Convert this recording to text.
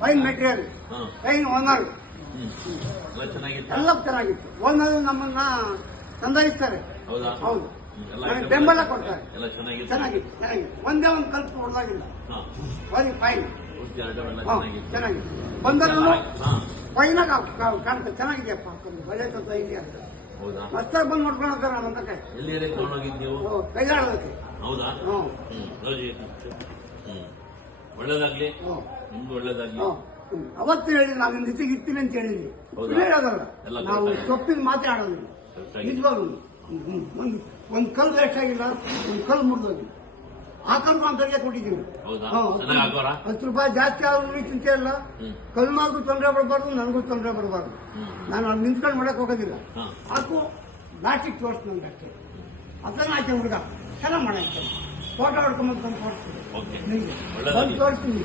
Fine material, fine owner ಎಲ್ಲ ಚೆನ್ನಾಗಿತ್ತು. Owner ನಮ್ಮನ್ನ ಸಂದಯಿಸ್ತಾರೆ. ಹೌದು, ಬೆಂಬಲ ಕೊಡ್ತಾರೆ. ಚೆನ್ನಾಗಿತ್ತು. ಒಂದೇ ಒಂದು ಕಲ್ಪು ಹೊಡೆದಾಗಿಲ್ಲ. ವೆರಿ ಫೈನ್, ಚೆನ್ನಾಗಿತ್ತು. ಬಂದರೂ ಫೈನಾಗ ಕಾಣ್ತದೆ. ಚೆನ್ನಾಗಿದೆಯಪ್ಪ, ಒಳ್ಳೆ ತತ್ವ ಇದೆಯಾ ಅಂತ ಮಸ್ತಾಗಿ ಬಂದು ನೋಡ್ಕೊಂಡು ಹೋಗ್ತಾರೆ. ನಮ್ಮ ಬಂದಕ್ಕೆ ಕೈಗಾಡೋದಕ್ಕೆ. ಒಳ್ಳೇದಾಗ್ಲಿ, ಒಳ್ಳೇದಾಗ್ಲಿ. ಅವತ್ತು ಹೇಳಿ ನಾವು ನಿಮ್ ಜೊತೆಗೆ ಇರ್ತೀನಿ ಅಂತ ಹೇಳಿದ್ವಿ. ಹೇಳೋದಲ್ಲ, ನಾವು ತಪ್ಪಿನ ಮಾತಾಡೋದಿಲ್ಲ. ನಿಜವಾಗ್ಲು ಒಂದು ಕಲ್ಲು ವೇಸ್ಟ್ ಆಗಿಲ್ಲ, ಒಂದು ಕಲ್ಲು ಮುರಿದೋಗಿಲ್ಲ. ಆ ಕಲ್ಲು ನಾನು ತೆಗೆ ಕೊಟ್ಟಿದ್ದೀನಿ. 10 ರೂಪಾಯಿ ಜಾಸ್ತಿ ಆದ್ರೂ ಚಿಂತೆ ಇಲ್ಲ. ಕಲ್ಲು ಮಾರ್ಗೂ ತೊಂದರೆ ಬರಬಾರ್ದು, ನನಗೂ ತೊಂದರೆ ಬರಬಾರ್ದು. ನಾನು ಅಲ್ಲಿ ನಿಂತ್ಕೊಂಡು ಮಾಡಕ್ ಹೋಗೋದಿಲ್ಲ. ಹಾಕು ಲಾಸ್ಟಿಗೆ ತೋರಿಸ್ತು ನನ್ಗೆ ಅಷ್ಟೇ. ಅದನ್ನ ಆಯ್ತು ಹುಡುಗ ಚೆನ್ನಾಗಿ ಮಾಡಾಯ್ತು. ಫೋಟೋ ಹೊಡ್ಕೊಂಬಂದು ತೋರಿಸ್ತೀನಿ, ತೋರಿಸ್ತೀನಿ.